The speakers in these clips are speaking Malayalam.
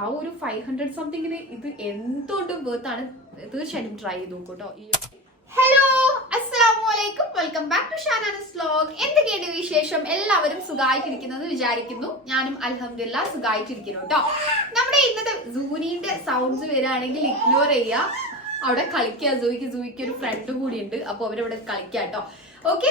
ആ ഒരു 500 സംതിങ്ങിന് ഇത് എന്തുകൊണ്ടും വേർത്താണ്. തീർച്ചയായിട്ടും ട്രൈ ചെയ്ത് നോക്കൂ കേട്ടോ. ഹലോ, അസ്സലാമലൈക്കും, welcome back to Shanaz vlog. എന്തൊക്കെയുണ്ട് വിശേഷം? എല്ലാവരും സുഖമായിട്ടിരിക്കുന്നത് വിചാരിക്കുന്നു. ഞാനും അൽഹംദുലില്ലാഹ് സുഖമായിട്ടിരിക്കുന്നു കേട്ടോ. നമ്മുടെ ഇന്നത്തെ സൂനിന്റെ സൗണ്ട്സ് വരികയാണെങ്കിൽ ഇഗ്നോർ ചെയ്യുക. അവിടെ കളിക്കുക. സൂയിക്ക് ഒരു ഫ്രണ്ട് കൂടി ഉണ്ട്, അപ്പൊ അവരവിടെ കളിക്കുക കേട്ടോ. ഓക്കെ,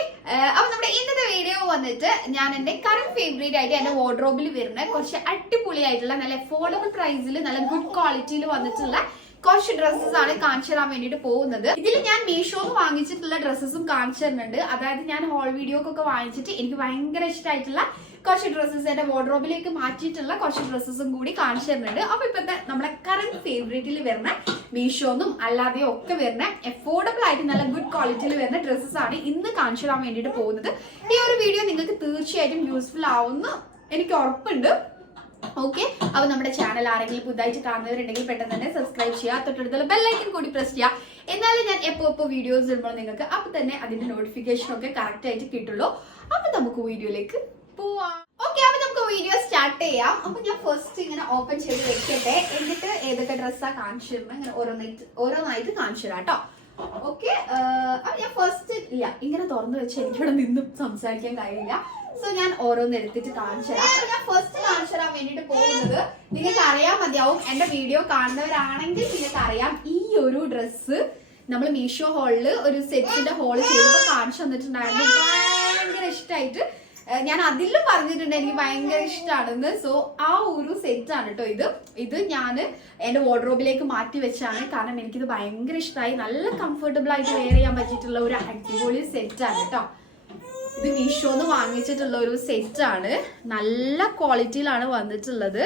അപ്പൊ നമ്മുടെ ഇന്നത്തെ വീഡിയോ വന്നിട്ട് ഞാൻ എന്റെ കറന്റ് ഫേവറേറ്റ് ആയിട്ട് എന്റെ വാർഡ്രോബിൽ വരുന്ന കുറച്ച് അടിപൊളിയായിട്ടുള്ള നല്ല അഫോർഡബിൾ പ്രൈസിൽ നല്ല ഗുഡ് ക്വാളിറ്റിയിൽ വന്നിട്ടുള്ള കുറച്ച് ഡ്രസ്സസ് ആണ് കാണിച്ചു തരാൻ വേണ്ടിട്ട് പോകുന്നത്. ഇതിൽ ഞാൻ മീഷോന്ന് വാങ്ങിച്ചിട്ടുള്ള ഡ്രസ്സസും കാണിച്ചു തരുന്നുണ്ട്. അതായത് ഞാൻ ഹോൾ വീഡിയോക്കൊക്കെ വാങ്ങിച്ചിട്ട് എനിക്ക് ഭയങ്കര ഇഷ്ടമായിട്ടുള്ള കുറച്ച് ഡ്രസ്സസ് എന്റെ വാർഡ്രോബിലേക്ക് മാറ്റിയിട്ടുള്ള കുറച്ച് ഡ്രസ്സസും കൂടി കാണിച്ചു തരുന്നുണ്ട്. അപ്പൊ ഇപ്പത്തെ നമ്മുടെ കറന്റ് ഫേവറേറ്റിൽ വരുന്ന മീഷോന്നും അല്ലാതെയും ഒക്കെ വരുന്ന അഫോർഡബിൾ ആയിട്ട് നല്ല ഗുഡ് ക്വാളിറ്റിയിൽ വരുന്ന ഡ്രസ്സസ് ആണ് ഇന്ന് കാണിച്ചു തരാൻ വേണ്ടിട്ട് പോകുന്നത്. ഈ ഒരു വീഡിയോ നിങ്ങൾക്ക് തീർച്ചയായിട്ടും യൂസ്ഫുൾ ആവുമെന്ന് എനിക്ക് ഉറപ്പുണ്ട്. ഓക്കെ, അപ്പൊ നമ്മുടെ ചാനൽ ആരെങ്കിലും പുതുതായിട്ട് കാണുന്നവരുണ്ടെങ്കിൽ പെട്ടെന്ന് തന്നെ സബ്സ്ക്രൈബ് ചെയ്യുക. തൊട്ടടുത്തുള്ള ബെല്ലൈക്കൻ കൂടി പ്രസ് ചെയ്യുക. എന്നാലും ഞാൻ എപ്പോ വീഡിയോസ് ഇടുമ്പോൾ നിങ്ങൾക്ക് അപ്പൊ തന്നെ അതിന്റെ നോട്ടിഫിക്കേഷൻ ഒക്കെ കറക്റ്റ് ആയിട്ട് കിട്ടുള്ളൂ. അപ്പൊ നമുക്ക് വീഡിയോയിലേക്ക് പോവാം. ഓക്കെ, അപ്പൊ നമുക്ക് വീഡിയോ സ്റ്റാർട്ട് ചെയ്യാം. അപ്പൊ ഞാൻ ഫസ്റ്റ് ഇങ്ങനെ ഓപ്പൺ ചെയ്ത് വെക്കട്ടെ, എന്നിട്ട് ഏതൊക്കെ ഡ്രസ്സാ കാണിച്ചു തരുന്നത് ഇങ്ങനെ ഓരോന്നായിട്ട് കാണിച്ചു തരാം കേട്ടോ. ഓക്കെ, അപ്പൊ ഞാൻ ഫസ്റ്റ് ഇല്ല ഇങ്ങനെ തുറന്നു വെച്ച് എനിക്കിവിടെ നിന്നും സംസാരിക്കാൻ കഴിയില്ല. സോ ഞാൻ ഓരോന്ന് എടുത്തിട്ട് കാണിച്ചു തരാം. ഞാൻ ഫസ്റ്റ് കാണിച്ചു തരാൻ വേണ്ടിട്ട് പോകുന്നത് നിങ്ങൾക്ക് അറിയാൻ മതിയാവും. എന്റെ വീഡിയോ കാണുന്നവരാണെങ്കിൽ നിങ്ങൾക്ക് അറിയാം, ഈ ഒരു ഡ്രസ്സ് നമ്മൾ മീഷോ ഹോളില് ഒരു സെറ്റിന്റെ ഹോള് ചെയ്തപ്പോ കാണിച്ചു തന്നിട്ടുണ്ടായിരുന്നു. ഭയങ്കര ഇഷ്ടമായിട്ട് ഞാൻ അതിലും പറഞ്ഞിട്ടുണ്ട് എനിക്ക് ഭയങ്കര ഇഷ്ടമാണെന്ന്. സോ ആ ഒരു സെറ്റ് ആണ് കേട്ടോ ഇത് ഞാൻ എന്റെ വാർഡ്രോബിലേക്ക് മാറ്റി വെച്ചാണ്. കാരണം എനിക്കിത് ഭയങ്കര ഇഷ്ടമായി. നല്ല കംഫർട്ടബിൾ ആയിട്ട് വെയർ ചെയ്യാൻ പറ്റിയിട്ടുള്ള ഒരു അടിപൊളി സെറ്റ് ആണ് കേട്ടോ. ഇത് മീഷോന്ന് വാങ്ങിച്ചിട്ടുള്ള ഒരു സെറ്റ് ആണ്. നല്ല ക്വാളിറ്റിയിലാണ് വന്നിട്ടുള്ളത്.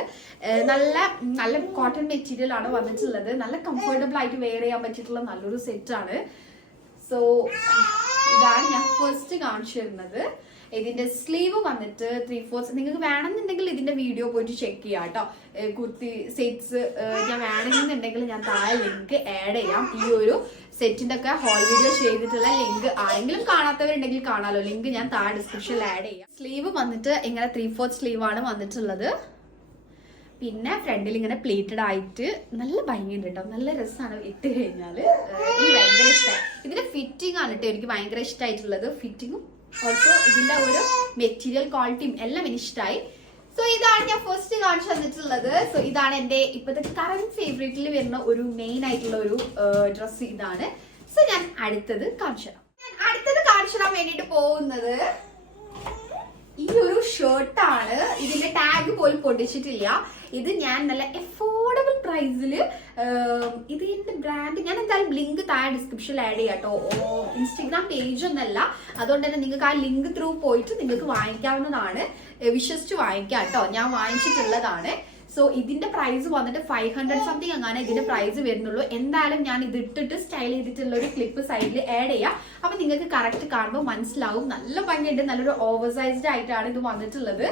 നല്ല കോട്ടൺ മെറ്റീരിയൽ ആണ് വന്നിട്ടുള്ളത്. നല്ല കംഫർട്ടബിൾ ആയിട്ട് വെയർ ചെയ്യാൻ പറ്റിയിട്ടുള്ള നല്ലൊരു സെറ്റ് ആണ്. സോ ഇതാണ് ഞാൻ ഫസ്റ്റ് കാണിച്ചു തരുന്നത്. ഇതിന്റെ സ്ലീവ് വന്നിട്ട് 3/4. നിങ്ങൾക്ക് വേണമെന്നുണ്ടെങ്കിൽ ഇതിന്റെ വീഡിയോ പോയിട്ട് ചെക്ക് ചെയ്യാം കേട്ടോ. കുർത്തി സെറ്റ്സ് ഞാൻ വേണമെന്നുണ്ടെങ്കിൽ ഞാൻ താഴെ ലിങ്ക് ആഡ് ചെയ്യാം. ഈ ഒരു സെറ്റിന്റെ ഒക്കെ ഹോൾ വീഡിയോ ചെയ്തിട്ടുള്ള ലിങ്ക് ആരെങ്കിലും കാണാത്തവരുണ്ടെങ്കിൽ കാണാലോ. ലിങ്ക് ഞാൻ താഴെ ഡിസ്ക്രിപ്ഷനിൽ ആഡ് ചെയ്യാം. സ്ലീവ് വന്നിട്ട് ഇങ്ങനെ 3/4 സ്ലീവ് ആണ് വന്നിട്ടുള്ളത്. പിന്നെ ഫ്രണ്ടിൽ ഇങ്ങനെ പ്ലേറ്റഡ് ആയിട്ട് നല്ല ഭംഗിയുണ്ട് കേട്ടോ. നല്ല രസമാണ് ഇട്ട് കഴിഞ്ഞാല്. എനിക്ക് ഭയങ്കര ഇഷ്ടമായി. ഇതിന്റെ ഫിറ്റിംഗ് ആണ് കേട്ടോ എനിക്ക് ഭയങ്കര ഇഷ്ടമായിട്ടുള്ളത്. ഫിറ്റിങ്ങും ഓൾസോ ഇതിന്റെ ഒരു മെറ്റീരിയൽ ക്വാളിറ്റിയും എല്ലാം എനിക്ക് ഇഷ്ടമായി. സോ ഇതാണ് ഞാൻ ഫസ്റ്റ് കാണിച്ചു തന്നിട്ടുള്ളത്. സോ ഇതാണ് എന്റെ ഇപ്പോഴത്തെ കറന്റ് ഫേവറേറ്റിൽ വരുന്ന ഒരു മെയിൻ ആയിട്ടുള്ള ഒരു ഡ്രസ്സ് ഇതാണ്. സോ ഞാൻ അടുത്തത് കാണിച്ചു തരാൻ വേണ്ടിട്ട് പോകുന്നത് ഈ ഒരു ഷർട്ടാണ്. ഇതിന്റെ ടാഗ് പോലും പൊട്ടിച്ചിട്ടില്ല. ഇത് ഞാൻ നല്ല അഫോർഡബിൾ പ്രൈസിൽ ഇതിന്റെ ബ്രാൻഡ് ഞാൻ എന്തായാലും ലിങ്ക് താഴെ ഡിസ്ക്രിപ്ഷനിൽ ആഡ് ചെയ്യാം കേട്ടോ. ഇൻസ്റ്റഗ്രാം പേജ് ഒന്നല്ല, അതുകൊണ്ട് തന്നെ നിങ്ങൾക്ക് ആ ലിങ്ക് ത്രൂ പോയിട്ട് നിങ്ങൾക്ക് വാങ്ങിക്കാവുന്നതാണ്. വിശ്വസിച്ച് വാങ്ങിക്കാം കേട്ടോ. ഞാൻ വാങ്ങിച്ചിട്ടുള്ളതാണ്. സോ ഇതിന്റെ പ്രൈസ് വന്നിട്ട് 500 സംതിങ് അങ്ങനെ ഇതിന്റെ പ്രൈസ് വരുന്നുള്ളൂ. എന്തായാലും ഞാൻ ഇത് ഇട്ടിട്ട് സ്റ്റൈൽ ചെയ്തിട്ടുള്ള ഒരു ക്ലിപ്പ് സൈഡിൽ ആഡ് ചെയ്യാം. അപ്പൊ നിങ്ങൾക്ക് കറക്റ്റ് കാണുമ്പോൾ മനസ്സിലാവും. നല്ല ഭംഗിയുണ്ട്. നല്ലൊരു ഓവർസൈസ്ഡ് ആയിട്ടാണ് ഇത് വന്നിട്ടുള്ളത്.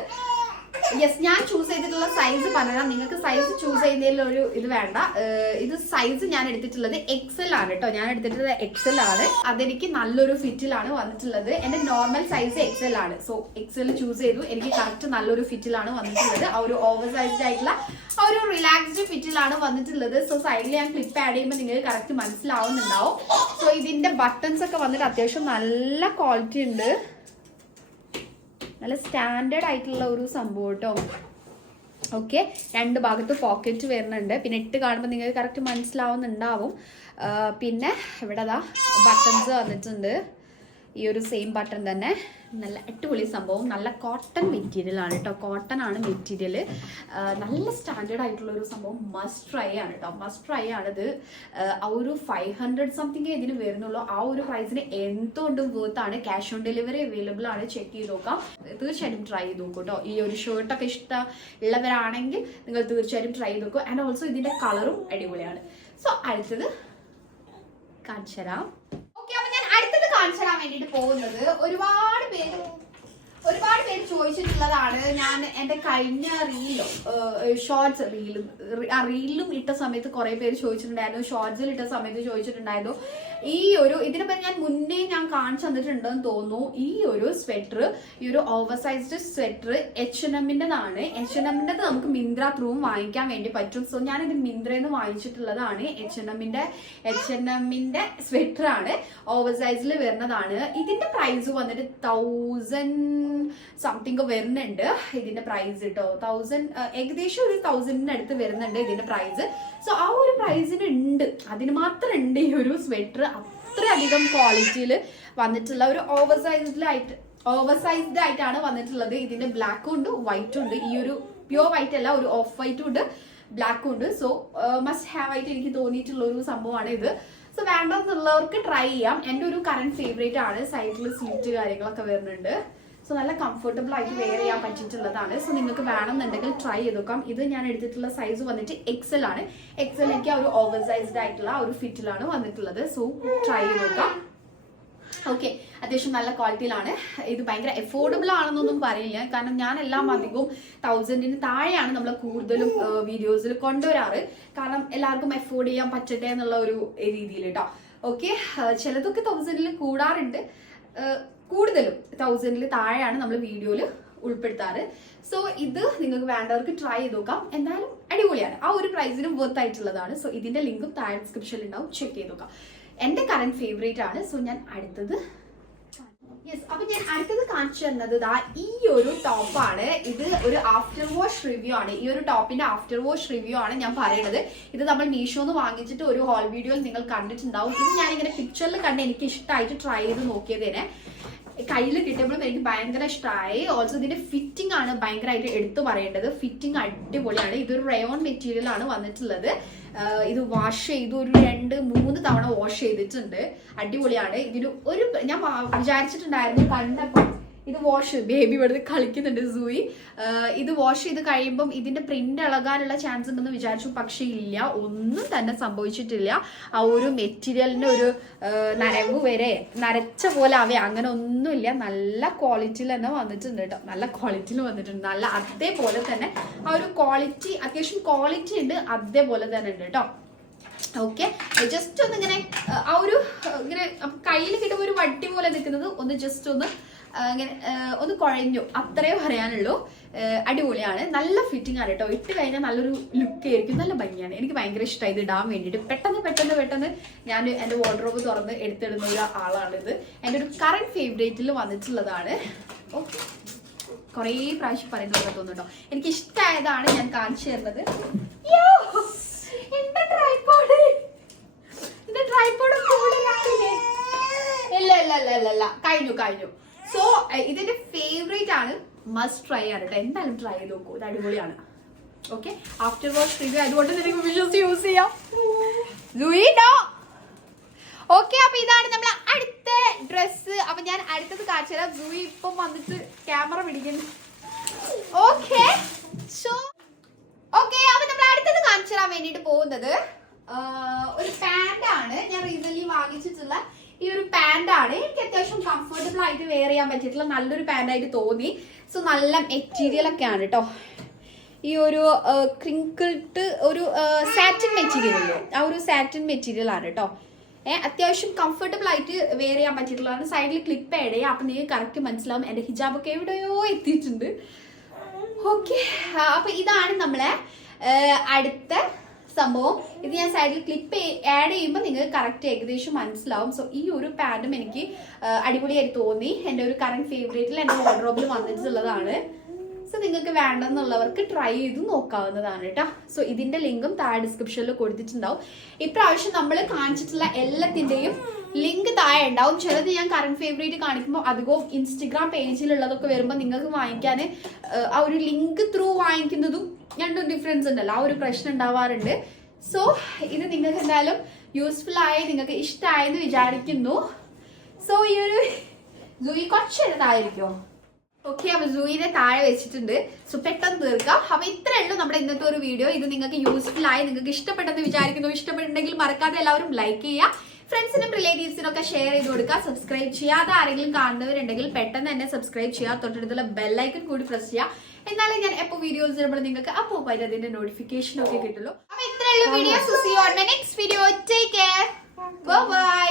യെസ്, ഞാൻ ചൂസ് ചെയ്തിട്ടുള്ള സൈസ് പറഞ്ഞാൽ നിങ്ങൾക്ക് സൈസ് ചൂസ് ചെയ്യുന്നതിൽ ഒരു ഇത് വേണ്ട. ഇത് സൈസ് ഞാൻ എടുത്തിട്ടുള്ളത് XL ആണ് കേട്ടോ. ഞാൻ എടുത്തിട്ടുള്ളത് XL ആണ്. അതെനിക്ക് നല്ലൊരു ഫിറ്റിലാണ് വന്നിട്ടുള്ളത്. എന്റെ നോർമൽ സൈസ് XL ആണ്. സോ XL ചൂസ് ചെയ്തു. എനിക്ക് കറക്റ്റ് നല്ലൊരു ഫിറ്റിലാണ് വന്നിട്ടുള്ളത്. ആ ഒരു ഓവർസൈസ്ഡ് ആയിട്ടുള്ള ആ ഒരു റിലാക്സ്ഡ് ഫിറ്റിലാണ് വന്നിട്ടുള്ളത്. സോ സൈഡിൽ ഞാൻ ക്ലിപ്പ് ആഡ് ചെയ്യുമ്പോൾ നിങ്ങൾക്ക് കറക്റ്റ് മനസ്സിലാവുന്നുണ്ടാവും. സോ ഇതിന്റെ ബട്ടൺസ് ഒക്കെ വന്നിട്ട് അത്യാവശ്യം നല്ല ക്വാളിറ്റി ഉണ്ട്. നല്ല സ്റ്റാൻഡേർഡ് ആയിട്ടുള്ള ഒരു സംഭവം കേട്ടോ. ഓക്കെ, രണ്ട് ഭാഗത്ത് പോക്കറ്റ് വരുന്നുണ്ട്. പിന്നെ ഇട്ട് കാണുമ്പോൾ നിങ്ങൾക്ക് കറക്റ്റ് മനസ്സിലാവുന്നുണ്ടാവും. പിന്നെ ഇവിടെ ബട്ടൺസ് വന്നിട്ടുണ്ട്. ഈ ഒരു സെയിം ബട്ടൺ തന്നെ. നല്ല അടിപൊളി സംഭവം. നല്ല കോട്ടൺ മെറ്റീരിയൽ ആണ് കേട്ടോ. കോട്ടൺ ആണ് മെറ്റീരിയൽ. നല്ല സ്റ്റാൻഡേർഡ് ആയിട്ടുള്ള ഒരു സംഭവം. മസ്റ്റ് ട്രൈ ആണ് കേട്ടോ. മസ്റ്റ് ട്രൈ ആണിത്. ആ ഒരു 500 സംതിങ് ഇതിന് വരുന്നുള്ളൂ. ആ ഒരു പ്രൈസിന് എന്തുകൊണ്ടും വേർത്താണ്. ക്യാഷ് ഓൺ ഡെലിവറി അവൈലബിൾ ആണ്. ചെക്ക് ചെയ്ത് നോക്കാം. തീർച്ചയായിട്ടും ട്രൈ ചെയ്ത് നോക്കൂ കേട്ടോ. ഈ ഒരു ഷർട്ടൊക്കെ ഇഷ്ടമുള്ളവരാണെങ്കിൽ നിങ്ങൾ തീർച്ചയായിട്ടും ട്രൈ ചെയ്ത് നോക്കൂ. ആൻഡ് ഓൾസോ ഇതിന്റെ കളറും അടിപൊളിയാണ്. സോ അടുത്തത് കാണിച്ചു തരാം. അടുത്തത് കാണിച്ചു തരാൻ വേണ്ടിട്ട് പോകുന്നത് ഒരുപാട് പേര് ചോദിച്ചിട്ടുള്ളതാണ്. ഞാൻ എന്റെ കഴിഞ്ഞ ഷോർട്സ് റീലും ഇട്ട സമയത്ത് കുറെ പേര് ചോദിച്ചിട്ടുണ്ടായിരുന്നു. ഷോർട്സിൽ ഇട്ട സമയത്ത് ചോദിച്ചിട്ടുണ്ടായിരുന്നു ഈ ഒരു ഇതിനിപ്പോ ഞാൻ മുന്നേ ഞാൻ കാണിച്ചു തന്നിട്ടുണ്ടെന്ന് തോന്നുന്നു. ഈ ഒരു സ്വെറ്റർ, ഈ ഒരു ഓവർ സൈസ്ഡ് സ്വെറ്റർ H&Mൻ്റെതാണ്. H&Mൻ്റെ നമുക്ക് മിന്ത്ര ത്രൂവും വാങ്ങിക്കാൻ വേണ്ടി പറ്റും. സോ ഞാനിത് മിന്ത്രയിൽ നിന്ന് വാങ്ങിച്ചിട്ടുള്ളതാണ്. H&Mൻ്റെ സ്വെറ്റർ ആണ്, ഓവർ സൈസിൽ വരുന്നതാണ്. ഇതിന്റെ പ്രൈസ് വന്നിട്ട് 1000 സംതിങ് വരുന്നുണ്ട്. ഇതിന്റെ പ്രൈസ് കേട്ടോ 1000, ഏകദേശം ഒരു 1000-ന്റെ അടുത്ത് വരുന്നുണ്ട് ഇതിന്റെ പ്രൈസ്. സോ ആ ഒരു പ്രൈസിന് ഉണ്ട്, അതിന് മാത്രം ഉണ്ട് ഈ ഒരു സ്വെറ്റർ. അത്രയധികം ക്വാളിറ്റിയിൽ വന്നിട്ടുള്ള ഒരു ഓവർ സൈസ്ഡ് ആയിട്ടാണ് വന്നിട്ടുള്ളത്. ഇതിന്റെ ബ്ലാക്കും ഉണ്ട് വൈറ്റും ഉണ്ട്. ഈ ഒരു പ്യോർ വൈറ്റ് അല്ല, ഒരു ഓഫ് വൈറ്റും ഉണ്ട് ബ്ലാക്കും ഉണ്ട്. സോ മസ്റ്റ് ഹാവ് ആയിട്ട് എനിക്ക് തോന്നിയിട്ടുള്ള ഒരു സംഭവമാണ് ഇത്. സോ വേണ്ടെന്നുള്ളവർക്ക് ട്രൈ ചെയ്യാം. എൻ്റെ ഒരു കറന്റ് ഫേവറേറ്റ് ആണ്. സൈഡിൽ സ്ലിറ്റ് കാര്യങ്ങളൊക്കെ വരുന്നുണ്ട്. സോ നല്ല കംഫർട്ടബിൾ ആയിട്ട് വെയർ ചെയ്യാൻ പറ്റിയിട്ടുള്ളതാണ്. സോ നിങ്ങൾക്ക് വേണമെന്നുണ്ടെങ്കിൽ ട്രൈ ചെയ്ത് നോക്കാം. ഇത് ഞാൻ എടുത്തിട്ടുള്ള സൈസ് വന്നിട്ട് XL ആണ്. XL എനിക്ക് ആ ഒരു ഓവർ സൈസ്ഡ് ആയിട്ടുള്ള ഒരു ഫിറ്റിലാണ് വന്നിട്ടുള്ളത്. സോ ട്രൈ ചെയ്ത് നോക്കാം. ഓക്കെ, അത്യാവശ്യം നല്ല ക്വാളിറ്റിയിലാണ്. ഇത് ഭയങ്കര എഫോർഡബിൾ ആണെന്നൊന്നും പറയില്ല, കാരണം ഞാൻ എല്ലാം അധികവും 1000-ന് താഴെയാണ് നമ്മൾ കൂടുതലും വീഡിയോസിൽ കൊണ്ടുവരാറ്. കാരണം എല്ലാവർക്കും എഫോർഡ് ചെയ്യാൻ പറ്റട്ടെ എന്നുള്ള ഒരു രീതിയിൽ കേട്ടോ. ഓക്കെ, ചിലതൊക്കെ 1000-ൽ കൂടാറുണ്ട്, കൂടുതലും 1000-ൽ താഴെയാണ് നമ്മൾ വീഡിയോയിൽ ഉൾപ്പെടുത്താറ്. സോ ഇത് നിങ്ങൾക്ക് വേണ്ടവർക്ക് ട്രൈ ചെയ്ത് നോക്കാം. എന്തായാലും അടിപൊളിയാണ്, ആ ഒരു പ്രൈസിനും വർത്ത് ആയിട്ടുള്ളതാണ്. സോ ഇതിന്റെ ലിങ്കും താഴെ ഡിസ്ക്രിപ്ഷനിൽ ഉണ്ടാവും, ചെക്ക് ചെയ്ത് നോക്കാം. എന്റെ കറന്റ് ഫേവറേറ്റ് ആണ്. സോ ഞാൻ അടുത്തത് കാണിച്ചു തന്നത് ഈ ഒരു ടോപ്പാണ്. ഇത് ഒരു ആഫ്റ്റർ വാഷ് റിവ്യൂ ആണ്. ഈ ഒരു ടോപ്പിന്റെ ആഫ്റ്റർ വാഷ് റിവ്യൂ ആണ് ഞാൻ പറയുന്നത്. ഇത് നമ്മൾ മീഷോന്ന് വാങ്ങിച്ചിട്ട് ഒരു ഹോൾ വീഡിയോയിൽ നിങ്ങൾ കണ്ടിട്ടുണ്ടാവും. ഇത് ഞാനിങ്ങനെ പിക്ചറിൽ കണ്ട് എനിക്ക് ഇഷ്ടമായിട്ട് ട്രൈ ചെയ്ത് നോക്കിയതേനെ. കയ്യിൽ കിട്ടുമ്പോഴും എനിക്ക് ഭയങ്കര ഇഷ്ടമായി. ഓൾസോ ഇതിന്റെ ഫിറ്റിംഗ് ആണ് ഭയങ്കരമായിട്ട് എടുത്തു പറയേണ്ടത്. ഫിറ്റിംഗ് അടിപൊളിയാണ്. ഇതൊരു റയോൺ മെറ്റീരിയൽ ആണ് വന്നിട്ടുള്ളത്. ഇത് വാഷ് ചെയ്തു, ഒരു 2-3 തവണ വാഷ് ചെയ്തിട്ടുണ്ട്. അടിപൊളിയാണ്. ഇതിന് ഒരു ഞാൻ വിചാരിച്ചിട്ടുണ്ടായിരുന്നു കണ്ടപ്പോൾ ഇത് വാഷ്, ബേബി ഇവിടെ കളിക്കുന്നുണ്ട് സൂയി. ഇത് വാഷ് ചെയ്ത് കഴിയുമ്പം ഇതിന്റെ പ്രിന്റ് ഇളകാനുള്ള ചാൻസ് ഉണ്ടെന്ന് വിചാരിച്ചു, പക്ഷെ ഇല്ല, ഒന്നും തന്നെ സംഭവിച്ചിട്ടില്ല. ആ ഒരു മെറ്റീരിയലിന്റെ ഒരു നരവ് വരെ നരച്ച പോലെ അങ്ങനെ ഒന്നുമില്ല. നല്ല ക്വാളിറ്റിയിൽ തന്നെ വന്നിട്ടുണ്ട് കേട്ടോ. നല്ല ക്വാളിറ്റിയിൽ വന്നിട്ടുണ്ട്. നല്ല അതേപോലെ തന്നെ ആ ഒരു ക്വാളിറ്റി, അത്യാവശ്യം ക്വാളിറ്റി ഉണ്ട്, അതേപോലെ തന്നെ ഉണ്ട് കേട്ടോ. ഓക്കെ, ജസ്റ്റ് ഒന്ന് ഇങ്ങനെ ആ ഒരു ഇങ്ങനെ കയ്യിൽ കിട്ടുമ്പോൾ ഒരു വട്ടി പോലെ നിൽക്കുന്നത് ഒന്ന് ജസ്റ്റ് ഒന്ന് ഇങ്ങനെ ഒന്ന് കുഴഞ്ഞു, അത്രേ പറയാനുള്ളൂ. അടിപൊളിയാണ്, നല്ല ഫിറ്റിംഗ് ആണ് കേട്ടോ. ഇട്ട് കഴിഞ്ഞാൽ നല്ലൊരു ലുക്ക് ആയിരിക്കും, നല്ല ഭംഗിയാണ്. എനിക്ക് ഭയങ്കര ഇഷ്ടമായി ഇത് ഇടാൻ വേണ്ടിയിട്ട്. പെട്ടെന്ന് ഞാൻ എൻ്റെ വാർഡ്രോബ് തുറന്ന് എടുത്തിടുന്ന ഒരു ആളാണിത്. എൻ്റെ ഒരു കറന്റ് ഫേവറേറ്റിൽ വന്നിട്ടുള്ളതാണ്. ഓക്കെ, കുറേ പ്രാവശ്യം പറയുന്ന പോലെ തോന്നുന്നുണ്ടോ. എനിക്ക് ഇഷ്ടമായതാണ് ഞാൻ കാണിച്ചു തരുന്നത്. ഇല്ല, കഴിഞ്ഞു. സോ ഇതിന്റെ ഫേവറേറ്റ് ആണ്, മസ്റ്റ് ട്രൈ ആണ് കേട്ടോ. എന്തായാലും ട്രൈ ചെയ്ത് നോക്കൂ, ഇത് അടിപൊളിയാണ്. ഓക്കെ, ആഫ്റ്റർ വാഷ് റിവ്യൂ അതുകൊണ്ട് നിങ്ങൾക്ക് വിശ്വസിച്ച് യൂസ് ചെയ്യാം. ഓക്കെ, അപ്പൊ ഇതാണ് നമ്മളെ അടുത്ത ഡ്രസ്സ്. അപ്പൊ ഞാൻ അടുത്തത് കാണിച്ചു തരാം. സൂയി ഇപ്പം വന്നിട്ട് ക്യാമറ പിടിക്കുന്നു. ഓക്കെ, അപ്പൊ നമ്മൾ അടുത്തത് കാണിച്ചു തരാൻ വേണ്ടിട്ട് പോകുന്നത് ഒരു പാന്റ് ആണ്. ഞാൻ റീസെന്റ് വാങ്ങിച്ചിട്ടുള്ള ഈ ഒരു പാന്റ് ആണ്. എനിക്ക് അത്യാവശ്യം കംഫർട്ടബിൾ ആയിട്ട് വെയർ ചെയ്യാൻ പറ്റിയിട്ടുള്ള നല്ലൊരു പാന്റ് ആയിട്ട് തോന്നി. സോ നല്ല മെറ്റീരിയൽ ഒക്കെ ആണ് കേട്ടോ. ഈ ഒരു ക്രിങ്കിൾട്ട് ഒരു സാറ്റിൻ മെറ്റീരിയൽ ഇല്ലേ, ആ ഒരു സാറ്റിൻ മെറ്റീരിയൽ ആണ് കേട്ടോ. അത്യാവശ്യം കംഫർട്ടബിൾ ആയിട്ട് വെയർ ചെയ്യാൻ പറ്റിയിട്ടുള്ളതാണ്. സൈഡിൽ ക്ലിപ്പ് ആഡ് ചെയ്യാം, അപ്പൊ നിങ്ങൾക്ക് കറക്റ്റ് മനസ്സിലാവും. എന്റെ ഹിജാബൊക്കെ എവിടെയോ എത്തിയിട്ടുണ്ട്. ഓക്കെ, അപ്പൊ ഇതാണ് നമ്മളെ അടുത്ത സംഭവം. ഇത് ഞാൻ സൈഡിൽ ക്ലിപ്പ് ആഡ് ചെയ്യുമ്പോൾ നിങ്ങൾക്ക് കറക്റ്റ് ഏകദേശം മനസ്സിലാവും. സോ ഈ ഒരു പാന്റും എനിക്ക് അടിപൊളിയായിട്ട് തോന്നി. എൻ്റെ ഒരു കറന്റ് ഫേവറേറ്റിൽ എൻ്റെ വാർഡ്രോബിൽ വന്നിട്ടുള്ളതാണ്. സോ നിങ്ങൾക്ക് വേണ്ടെന്നുള്ളവർക്ക് ട്രൈ ചെയ്ത് നോക്കാവുന്നതാണ് കേട്ടോ. സോ ഇതിന്റെ ലിങ്കും താഴെ ഡിസ്ക്രിപ്ഷനിൽ കൊടുത്തിട്ടുണ്ടാവും. ഇപ്രാവശ്യം നമ്മൾ കാണിച്ചിട്ടുള്ള എല്ലാത്തിന്റെയും ലിങ്ക് താഴെ ഉണ്ടാവും. ചിലത് ഞാൻ കറന്റ് ഫേവറേറ്റ് കാണിക്കുമ്പോൾ അധികവും ഇൻസ്റ്റഗ്രാം പേജിലുള്ളതൊക്കെ വരുമ്പോൾ നിങ്ങൾക്ക് വാങ്ങിക്കാൻ ആ ഒരു ലിങ്ക് ത്രൂ വാങ്ങിക്കുന്നതും രണ്ടും ഡിഫറൻസ് ഉണ്ടല്ലോ, ആ ഒരു പ്രശ്നം ഉണ്ടാവാറുണ്ട്. സോ ഇത് നിങ്ങൾക്ക് എന്തായാലും യൂസ്ഫുൾ ആയി, നിങ്ങൾക്ക് ഇഷ്ടമായെന്ന് വിചാരിക്കുന്നു. സോ ഈ ഒരു സൂയി കുറച്ചെടുത്തായിരിക്കുമോ. ഓക്കെ, അപ്പൊ സൂയിനെ താഴെ വെച്ചിട്ടുണ്ട്. സോ പെട്ടെന്ന് തീർക്കാം. അപ്പൊ ഇത്രേ ഉള്ളൂ നമ്മുടെ ഇന്നത്തെ ഒരു വീഡിയോ. ഇത് നിങ്ങൾക്ക് യൂസ്ഫുൾ ആയി, നിങ്ങൾക്ക് ഇഷ്ടപ്പെട്ടെന്ന് വിചാരിക്കുന്നു. ഇഷ്ടപ്പെട്ടുണ്ടെങ്കിൽ മറക്കാതെ എല്ലാവരും ലൈക്ക് ചെയ്യുക, ഫ്രണ്ട്സിനും റിലേറ്റീവ്സിനും ഒക്കെ ഷെയർ ചെയ്ത് കൊടുക്കുക. സബ്സ്ക്രൈബ് ചെയ്യാതെ ആരെങ്കിലും കാണുന്നവരുണ്ടെങ്കിൽ പെട്ടെന്ന് തന്നെ സബ്സ്ക്രൈബ് ചെയ്യുക. തൊട്ടടുത്തുള്ള ബെല്ലൈക്കൺ കൂടി പ്രസ് ചെയ്യുക. എന്നാലും ഞാൻ എപ്പോൾ വീഡിയോസ് ചെയ്യുമ്പോൾ നിങ്ങൾക്ക് അപ്പോൾ അതിന്റെ നോട്ടിഫിക്കേഷൻ ഒക്കെ കിട്ടുള്ളൂ. അപ്പൊ ഇത്രയുള്ള videos. See you on my next video. Take care. Bye bye.